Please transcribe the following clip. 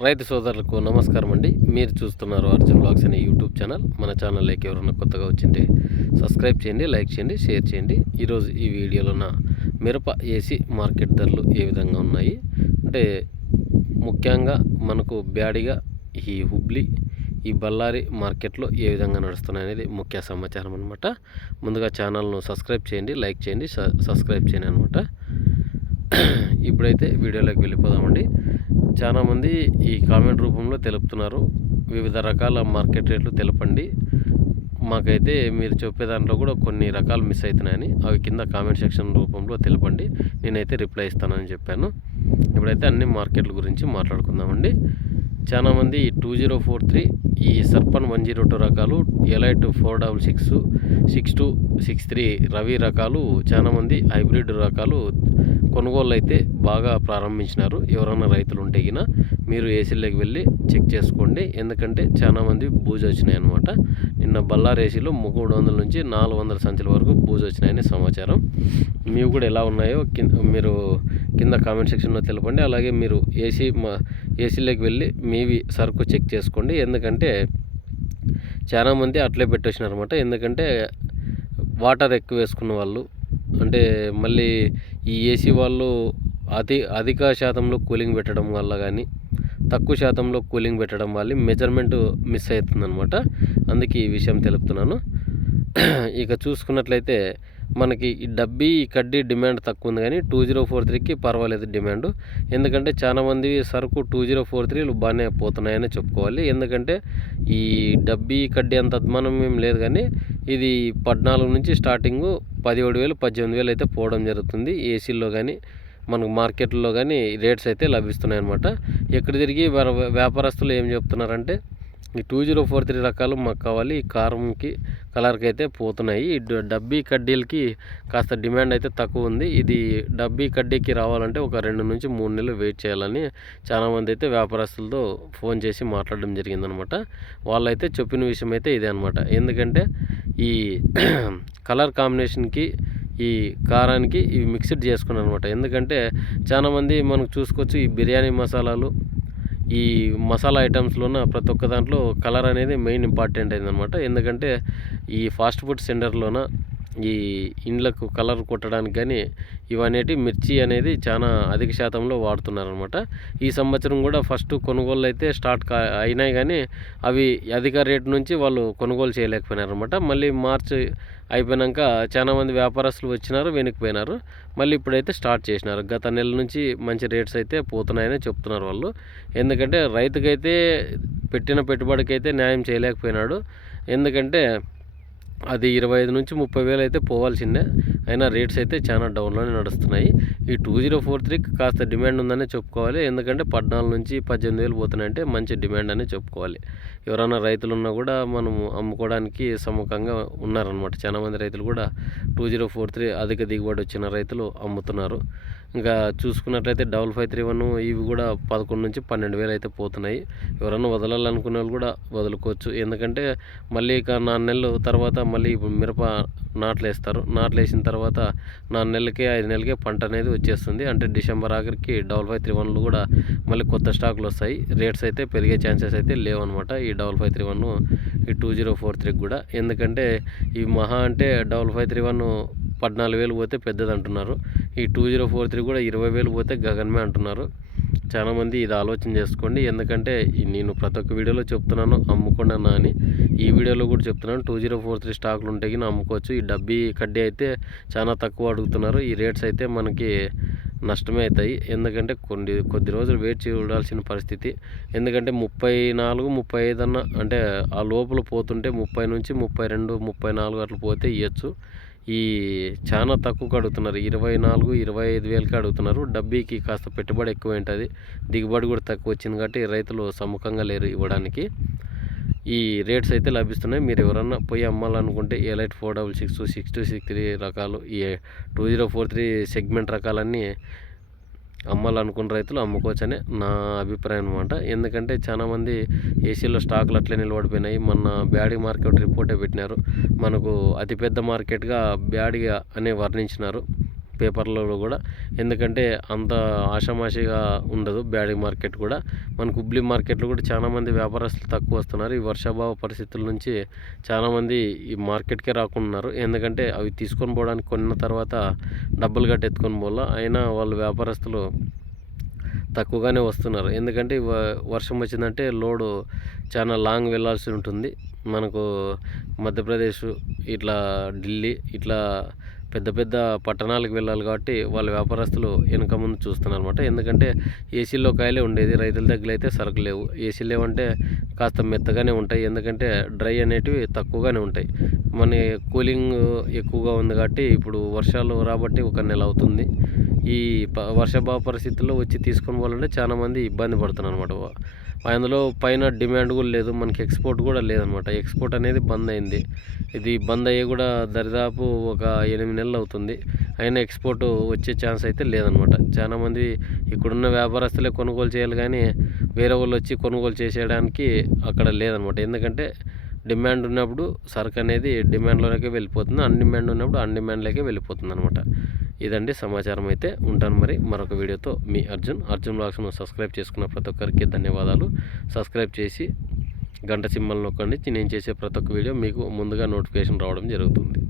రైతు సోదరులకు నమస్కారం అండి. మీరు చూస్తున్నారు అర్జున్ బ్లాగ్స్ అనే యూట్యూబ్ ఛానల్. మన ఛానల్లోకి ఎవరైనా కొత్తగా వచ్చింటే సబ్స్క్రైబ్ చేయండి లైక్ చేయండి షేర్ చేయండి. ఈరోజు ఈ వీడియోలో నా మిరప ఏసీ మార్కెట్ ధరలు ఏ విధంగా ఉన్నాయి? అంటే ముఖ్యంగా మనకు బ్యాడిగా ఈ హుబ్లీ ఈ బళ్ళారి మార్కెట్లో ఏ విధంగా నడుస్తున్నాయి అనేది ముఖ్య సమాచారం అనమాట ముందుగా ఛానల్ను సబ్స్క్రైబ్ చేయండి లైక్ చేయండి స- సబ్స్క్రైబ్ చేయండి అనమాట ఇప్పుడైతే వీడియోలోకి వెళ్ళిపోదామండి. చాలామంది ఈ కామెంట్ రూపంలో తెలుపుతున్నారు. వివిధ రకాల మార్కెట్ రేట్లు తెలపండి. మాకైతే మీరు చెప్పే దాంట్లో కూడా కొన్ని రకాలు మిస్ అవుతున్నాయని అవి కింద కామెంట్ సెక్షన్ రూపంలో తెలపండి. నేనైతే రిప్లై ఇస్తానని చెప్పాను. ఇప్పుడైతే అన్ని మార్కెట్ల గురించి మాట్లాడుకుందామండి. చాలామంది ఈ టూ జీరో ఫోర్ త్రీ ఈ సర్పన్ వన్ జీరో టూ రకాలు elite four double six six two six three Ravi రకాలు చాలామంది హైబ్రిడ్ రకాలు కొనుగోలు అయితే బాగా ప్రారంభించినారు. ఎవరైనా రైతులు ఉంటే గిన మీరు ఏసీలోకి వెళ్ళి చెక్ చేసుకోండి. ఎందుకంటే చాలామంది బూజు వచ్చినాయి అనమాట నిన్న బల్లార్ ఏసీలో మూడు వందల నుంచి నాలుగు వందల సంచుల వరకు బూజు వచ్చినాయని సమాచారం. మీవి కూడా ఎలా ఉన్నాయో కింద మీరు కింద కామెంట్ సెక్షన్లో తెలపండి. అలాగే మీరు ఏసీ మా ఏసీలోకి వెళ్ళి మీవి సరుకు చెక్ చేసుకోండి. ఎందుకంటే చాలామంది అట్లే పెట్టేసినారు అనమాట ఎందుకంటే వాటర్ ఎక్కువ వేసుకున్న వాళ్ళు అంటే మళ్ళీ ఈ ఏసీ వాళ్ళు అతి అధిక శాతంలో కూలింగ్ పెట్టడం వల్ల కానీ తక్కువ శాతంలో కూలింగ్ పెట్టడం వల్ల మెజర్మెంట్ మిస్ అవుతుందనమాట అందుకే ఈ విషయం తెలుపుతున్నాను. ఇక చూసుకున్నట్లయితే మనకి ఈ డబ్బీ ఈ కడ్డీ డిమాండ్ తక్కువ ఉంది కానీ టూ జీరో ఫోర్ త్రీకి పర్వాలేదు డిమాండ్. ఎందుకంటే చాలామంది సరుకు టూ జీరో ఫోర్ త్రీలు బాగానే పోతున్నాయని చెప్పుకోవాలి. ఎందుకంటే ఈ డబ్బీ కడ్డీ అంత అద్మానం ఏం లేదు కానీ ఇది పద్నాలుగు నుంచి స్టార్టింగు పదిహేడు వేలు పద్దెనిమిది వేలు అయితే పోవడం జరుగుతుంది. ఏసీల్లో కానీ మనకు మార్కెట్లో కానీ రేట్స్ అయితే లభిస్తున్నాయి అనమాట ఎక్కడ తిరిగి వ్యాపారస్తులు ఏం చెప్తున్నారంటే ఈ టూ జీరో ఫోర్ త్రీ రకాలు మాకు కావాలి. ఈ కారంకి కలర్కి అయితే పోతున్నాయి. ఈ డబ్బీ కడ్డీలకి కాస్త డిమాండ్ అయితే తక్కువ ఉంది. ఇది డబ్బీ కడ్డీకి రావాలంటే ఒక రెండు నుంచి మూడు నెలలు వెయిట్ చేయాలని చాలామంది అయితే వ్యాపారస్తులతో ఫోన్ చేసి మాట్లాడడం జరిగిందనమాట. వాళ్ళైతే చెప్పిన విషయం అయితే ఇదే అనమాట. ఎందుకంటే ఈ కలర్ కాంబినేషన్కి ఈ కారానికి ఇవి మిక్స్డ్ చేసుకున్నాను అనమాట ఎందుకంటే చాలామంది మనకు చూసుకోవచ్చు ఈ బిర్యానీ మసాలాలు ఈ మసాలా ఐటమ్స్లోన ప్రతి ఒక్క దాంట్లో కలర్ అనేది మెయిన్ ఇంపార్టెంట్ అయిందనమాట ఎందుకంటే ఈ ఫాస్ట్ ఫుడ్ సెంటర్లోన ఈ ఇండ్లకు కలర్ కొట్టడానికి కానీ ఇవనేటి మిర్చి అనేది చాలా అధిక శాతంలో వాడుతున్నారనమాట ఈ సంవత్సరం కూడా ఫస్ట్ కొనుగోలు అయితే స్టార్ట్ కా అయినాయి కానీ అవి అధిక రేటు నుంచి వాళ్ళు కొనుగోలు చేయలేకపోయినారనమాట మళ్ళీ మార్చి అయిపోయినాక చాలా మంది వ్యాపారస్తులు వచ్చినారు వెనుకపోయినారు మళ్ళీ ఇప్పుడైతే స్టార్ట్ చేసినారు. గత నెల నుంచి మంచి రేట్స్ అయితే పోతున్నాయని చెప్తున్నారు వాళ్ళు. ఎందుకంటే రైతుకైతే పెట్టిన పెట్టుబడికి అయితే న్యాయం చేయలేకపోయినాడు. ఎందుకంటే అది ఇరవై ఐదు నుంచి ముప్పై వేలు అయితే పోవాల్సిందే. అయినా రేట్స్ అయితే చాలా డౌన్లోనే నడుస్తున్నాయి. ఈ టూ జీరో ఫోర్ త్రీకి కాస్త డిమాండ్ ఉందనే చెప్పుకోవాలి. ఎందుకంటే పద్నాలుగు నుంచి పద్దెనిమిది వేలు పోతున్నాయంటే మంచి డిమాండ్ అనే చెప్పుకోవాలి. ఎవరైనా రైతులు ఉన్నా కూడా మనము అమ్ముకోవడానికి సముఖంగా ఉన్నారనమాట చాలా మంది రైతులు కూడా టూ జీరో ఫోర్ త్రీ అధిక దిగుబడి వచ్చిన రైతులు అమ్ముతున్నారు. ఇంకా చూసుకున్నట్లయితే డబల్ ఫైవ్ త్రీ వన్ ఇవి కూడా పదకొండు నుంచి పన్నెండు వేలు అయితే పోతున్నాయి. ఎవరైనా వదలాలనుకునే వాళ్ళు కూడా వదులుకోవచ్చు. ఎందుకంటే మళ్ళీ ఇక నాలుగు నెలలు తర్వాత మళ్ళీ మిరప నాట్లు వేస్తారు నాట్లు వేసిన తర్వాత నాలుగు నెలలకే ఐదు నెలలకే పంట అనేది వచ్చేస్తుంది. అంటే డిసెంబర్ ఆఖరికి డబల్ ఫైవ్ త్రీ వన్లు కూడా మళ్ళీ కొత్త స్టాకులు వస్తాయి. రేట్స్ అయితే పెరిగే ఛాన్సెస్ అయితే లేవన్నమాట ఈ డబల్ ఫైవ్ త్రీ వన్ ఈ టూ జీరో ఫోర్ త్రీకి కూడా. ఎందుకంటే ఈ మహా అంటే డబల్ ఫైవ్ త్రీ వన్ పద్నాలుగు వేలు పోతే పెద్దది అంటున్నారు ఈ టూ జీరో ఫోర్ త్రీ కూడా ఇరవై వేలు పోతే గగన్మే అంటున్నారు. చాలామంది ఇది ఆలోచన చేసుకోండి. ఎందుకంటే నేను ప్రతి ఒక్క వీడియోలో చెప్తున్నాను అమ్ముకోండి అన్న అని. ఈ వీడియోలో కూడా చెప్తున్నాను టూ జీరో ఫోర్ త్రీ స్టాకులు ఉంటే అమ్ముకోవచ్చు. ఈ డబ్బీ కడ్డీ అయితే చాలా తక్కువ అడుగుతున్నారు. ఈ రేట్స్ అయితే మనకి నష్టమే అవుతాయి. ఎందుకంటే కొన్ని కొద్ది రోజులు వెయిట్ చూడాల్సిన పరిస్థితి. ఎందుకంటే ముప్పై నాలుగు ముప్పై ఐదు అన్న అంటే ఆ లోపల పోతుంటే ముప్పై నుంచి ముప్పై రెండు ముప్పై నాలుగు అట్లా పోతే ఇవ్వచ్చు ఈ చాలా తక్కువకి అడుగుతున్నారు. ఇరవై నాలుగు ఇరవై ఐదు వేలకి అడుగుతున్నారు. డబ్బీకి కాస్త పెట్టుబడి ఎక్కువ ఉంటుంది దిగుబడి కూడా తక్కువ వచ్చింది కాబట్టి రైతులు సముఖంగా లేరు ఇవ్వడానికి. ఈ రేట్స్ అయితే లభిస్తున్నాయి. మీరు ఎవరన్నా పోయి అమ్మాలనుకుంటే elite four double six six two six three రకాలు ఈ two zero four three segment రకాలన్నీ అమ్మాలనుకున్న రైతులు అమ్ముకోవచ్చని నా అభిప్రాయం అనమాట ఎందుకంటే చాలామంది ఏసీలో స్టాకులు అట్లే నిలబడిపోయినాయి. మొన్న బ్యాడీ మార్కెట్ రిపోర్టే పెట్టినారు. మనకు అతిపెద్ద మార్కెట్గా బ్యాడిగా అనే వర్ణించినారు. పేపర్లలో కూడా. ఎందుకంటే అంత ఆషామాషిగా ఉండదు బ్యాడీ మార్కెట్ కూడా. మనకు హుబ్లీ మార్కెట్లో కూడా చాలామంది వ్యాపారస్తులు తక్కువ వస్తున్నారు. ఈ వర్షాభావ పరిస్థితుల నుంచి చాలామంది ఈ మార్కెట్కే రాకుంటున్నారు. ఎందుకంటే అవి తీసుకొని పోవడానికి కొన్న తర్వాత డబ్బులు గట్టి ఎత్తుకొని పోలా అయినా వాళ్ళు వ్యాపారస్తులు తక్కువగానే వస్తున్నారు. ఎందుకంటే వ- వర్షం వచ్చిందంటే లోడు చాలా లాంగ్ వెళ్ళాల్సి ఉంటుంది. మనకు మధ్యప్రదేశ్ ఇట్లా ఢిల్లీ ఇట్లా పెద్ద పెద్ద పట్టణాలకు వెళ్ళాలి కాబట్టి వాళ్ళ వ్యాపారస్తులు వెనక ముందు చూస్తున్నారు అనమాట ఎందుకంటే ఏసీలో కాయలే ఉండేది రైతుల దగ్గర అయితే సరుకు లేవు. ఏసీలు లేవంటే కాస్త మెత్తగానే ఉంటాయి ఎందుకంటే డ్రై అనేటివి తక్కువగానే ఉంటాయి. మన కూలింగ్ ఎక్కువగా ఉంది కాబట్టి ఇప్పుడు వర్షాలు రాబట్టి ఒక నెల అవుతుంది. ఈ ప- పరిస్థితుల్లో వచ్చి తీసుకొని పోవాలంటే చాలా మంది ఇబ్బంది పడుతున్నారు అనమాట అందులో పైన డిమాండ్ కూడా లేదు మనకి ఎక్స్పోర్ట్ కూడా లేదనమాట ఎక్స్పోర్ట్ అనేది బంద్ అయింది. ఇది బంద్ అయ్యి కూడా దరిదాపు ఒక ఎనిమిది నెలలు అవుతుంది. అయినా ఎక్స్పోర్ట్ వచ్చే ఛాన్స్ అయితే లేదనమాట చాలా మంది ఇక్కడున్న వ్యాపారస్తులే కొనుగోలు చేయాలి కానీ వేరే వాళ్ళు వచ్చి కొనుగోలు చేసేయడానికి అక్కడ లేదనమాట ఎందుకంటే డిమాండ్ ఉన్నప్పుడు సరుకు అనేది డిమాండ్లోనే వెళ్ళిపోతుంది అన్ డిమాండ్ ఉన్నప్పుడు అన్ డిమాండ్లోకే వెళ్ళిపోతుంది అనమాట ఇదండి సమాచారం అయితే ఉంటాను మరి మరొక వీడియోతో మీ అర్జున్. అర్జున్ బ్లాగ్స్ను సబ్స్క్రైబ్ చేసుకున్న ప్రతి ఒక్కరికి ధన్యవాదాలు. సబ్స్క్రైబ్ చేసి గంట సింబల్ నొక్కండి. నేను చేసే ప్రతి ఒక్క వీడియో మీకు ముందుగా నోటిఫికేషన్ రావడం జరుగుతుంది.